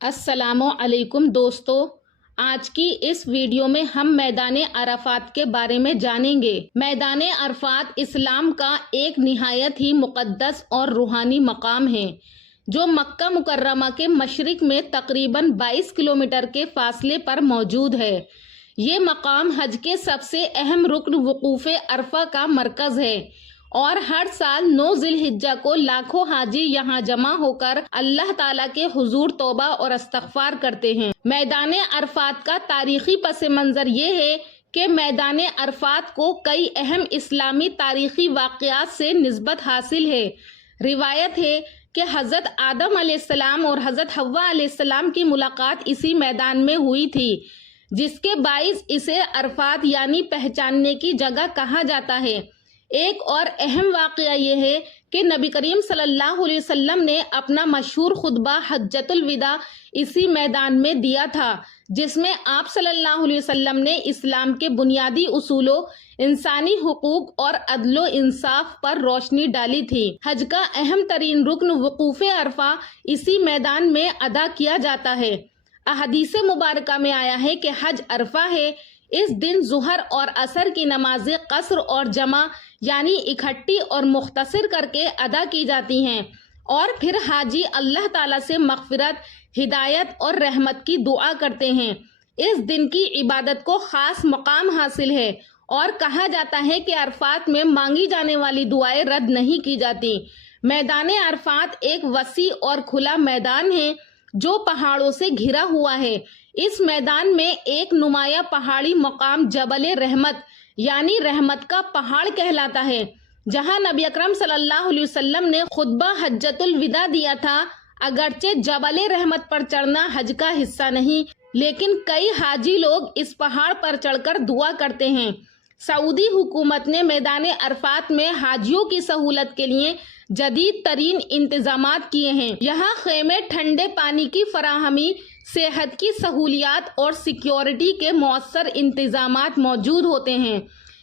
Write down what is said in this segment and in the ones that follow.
السلام علیکم دوستو، آج کی اس ویڈیو میں ہم میدان عرفات کے بارے میں جانیں گے۔ میدان عرفات اسلام کا ایک نہایت ہی مقدس اور روحانی مقام ہے جو مکہ مکرمہ کے مشرق میں تقریباً 22 کلومیٹر کے فاصلے پر موجود ہے۔ یہ مقام حج کے سب سے اہم رکن وقوف عرفہ کا مرکز ہے اور ہر سال 9 ذی الحجہ کو لاکھوں حاجی یہاں جمع ہو کر اللہ تعالیٰ کے حضور توبہ اور استغفار کرتے ہیں۔ میدان عرفات کا تاریخی پس منظر یہ ہے کہ میدان عرفات کو کئی اہم اسلامی تاریخی واقعات سے نسبت حاصل ہے۔ روایت ہے کہ حضرت آدم علیہ السلام اور حضرت حوا علیہ السلام کی ملاقات اسی میدان میں ہوئی تھی، جس کے باعث اسے عرفات یعنی پہچاننے کی جگہ کہا جاتا ہے۔ ایک اور اہم واقعہ یہ ہے کہ نبی کریم صلی اللہ علیہ وسلم نے اپنا مشہور خطبہ حجۃ الوداع اسی میدان میں دیا تھا، جس میں آپ صلی اللہ علیہ وسلم نے اسلام کے بنیادی اصولوں، انسانی حقوق اور عدل و انصاف پر روشنی ڈالی تھی۔ حج کا اہم ترین رکن وقوف عرفہ اسی میدان میں ادا کیا جاتا ہے۔ احادیث مبارکہ میں آیا ہے کہ حج عرفہ ہے۔ اس دن ظہر اور عصر کی نمازیں قصر اور جمع یعنی اکٹھی اور مختصر کر کے ادا کی جاتی ہیں اور پھر حاجی اللہ تعالیٰ سے مغفرت، ہدایت اور رحمت کی دعا کرتے ہیں۔ اس دن کی عبادت کو خاص مقام حاصل ہے اور کہا جاتا ہے کہ عرفات میں مانگی جانے والی دعائیں رد نہیں کی جاتی۔ میدان عرفات ایک وسیع اور کھلا میدان ہے جو پہاڑوں سے گھرا ہوا ہے۔ اس میدان میں ایک نمایاں پہاڑی مقام جبل رحمت یعنی رحمت کا پہاڑ کہلاتا ہے، جہاں نبی اکرم صلی اللہ علیہ وسلم نے خطبہ حجۃ الوداع دیا تھا۔ اگرچہ جبل رحمت پر چڑھنا حج کا حصہ نہیں، لیکن کئی حاجی لوگ اس پہاڑ پر چڑھ کر دعا کرتے ہیں۔ سعودی حکومت نے میدان عرفات میں حاجیوں کی سہولت کے لیے جدید ترین انتظامات کیے ہیں۔ یہاں خیمے، ٹھنڈے پانی کی فراہمی، صحت کی سہولیات اور سیکیورٹی کے مؤثر انتظامات موجود ہوتے ہیں۔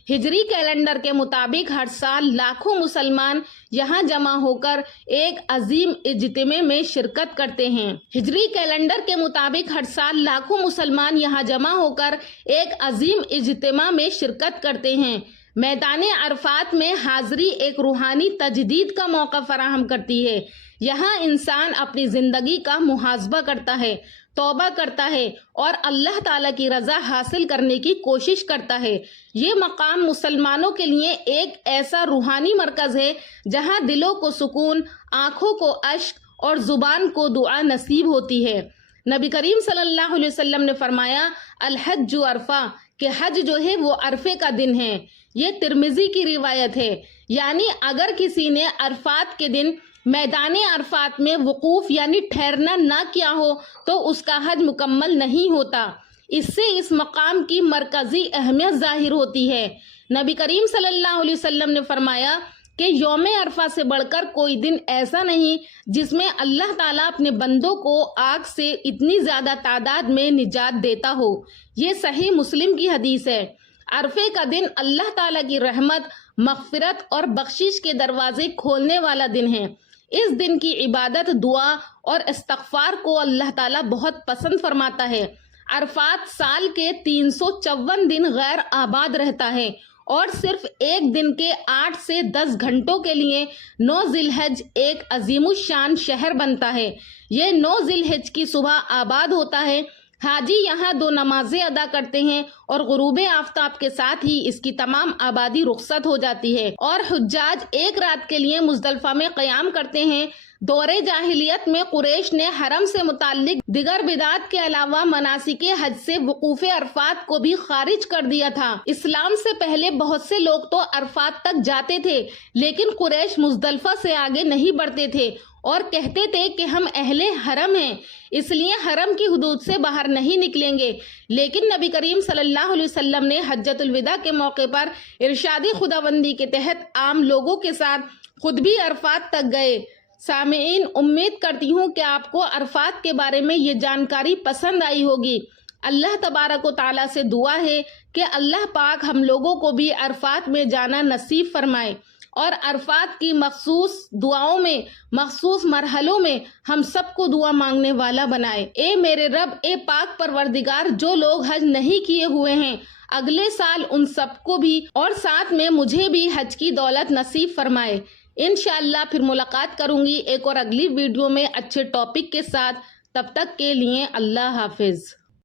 ہجری کیلنڈر کے مطابق ہر سال لاکھوں مسلمان یہاں جمع ہو کر ایک عظیم اجتماع میں شرکت کرتے ہیں۔ ہجری کیلنڈر کے مطابق ہر سال لاکھوں مسلمان یہاں جمع ہو کر ایک عظیم اجتماع میں شرکت کرتے ہیں۔ میدان عرفات میں حاضری ایک روحانی تجدید کا موقع فراہم کرتی ہے۔ یہاں انسان اپنی زندگی کا محاسبہ کرتا ہے، توبہ کرتا ہے اور اللہ تعالیٰ کی رضا حاصل کرنے کی کوشش کرتا ہے۔ یہ مقام مسلمانوں کے لیے ایک ایسا روحانی مرکز ہے جہاں دلوں کو سکون، آنکھوں کو اشک اور زبان کو دعا نصیب ہوتی ہے۔ نبی کریم صلی اللہ علیہ وسلم نے فرمایا، الحج عرفہ، کہ حج جو ہے وہ عرفے کا دن ہے۔ یہ ترمذی کی روایت ہے۔ یعنی اگر کسی نے عرفات کے دن میدان عرفات میں وقوف یعنی ٹھہرنا نہ کیا ہو تو اس کا حج مکمل نہیں ہوتا۔ اس سے اس مقام کی مرکزی اہمیت ظاہر ہوتی ہے۔ نبی کریم صلی اللہ علیہ وسلم نے فرمایا کہ یوم عرفہ سے بڑھ کر کوئی دن ایسا نہیں جس میں اللہ تعالیٰ اپنے بندوں کو آگ سے اتنی زیادہ تعداد میں نجات دیتا ہو۔ یہ صحیح مسلم کی حدیث ہے۔ عرفے کا دن اللہ تعالیٰ کی رحمت، مغفرت اور بخشش کے دروازے کھولنے والا دن ہے۔ اس دن کی عبادت، دعا اور استغفار کو اللہ تعالیٰ بہت پسند فرماتا ہے۔ عرفات سال کے 354 دن غیر آباد رہتا ہے اور صرف ایک دن کے 8 سے 10 گھنٹوں کے لیے 9 ذی الحج ایک عظیم الشان شہر بنتا ہے۔ یہ 9 ذی الحج کی صبح آباد ہوتا ہے۔ حاجی یہاں 2 نمازیں ادا کرتے ہیں اور غروب آفتاب کے ساتھ ہی اس کی تمام آبادی رخصت ہو جاتی ہے اور حجاج ایک رات کے لیے مزدلفہ میں قیام کرتے ہیں۔ دور جاہلیت میں قریش نے حرم سے متعلق دیگر بدعات کے علاوہ مناسک حج سے وقوف عرفات کو بھی خارج کر دیا تھا۔ اسلام سے پہلے بہت سے لوگ تو عرفات تک جاتے تھے، لیکن قریش مزدلفہ سے آگے نہیں بڑھتے تھے اور کہتے تھے کہ ہم اہل حرم ہیں، اس لیے حرم کی حدود سے باہر نہیں نکلیں گے۔ لیکن نبی کریم صلی اللہ علیہ وسلم نے حجۃ الوداع کے موقع پر ارشاد خداوندی کے تحت عام لوگوں کے ساتھ خود بھی عرفات تک گئے۔ سامعین، امید کرتی ہوں کہ آپ کو عرفات کے بارے میں یہ جانکاری پسند آئی ہوگی۔ اللہ تبارک و تعالیٰ سے دعا ہے کہ اللہ پاک ہم لوگوں کو بھی عرفات میں جانا نصیب فرمائے اور عرفات کی مخصوص دعاؤں میں، مخصوص مرحلوں میں ہم سب کو دعا مانگنے والا بنائے۔ اے میرے رب، اے پاک پروردگار، جو لوگ حج نہیں کیے ہوئے ہیں اگلے سال ان سب کو بھی اور ساتھ میں مجھے بھی حج کی دولت نصیب فرمائے۔ انشاءاللہ پھر ملاقات کروں گی ایک اور اگلی ویڈیو میں اچھے ٹاپک کے ساتھ۔ تب تک کے لیے اللہ حافظ۔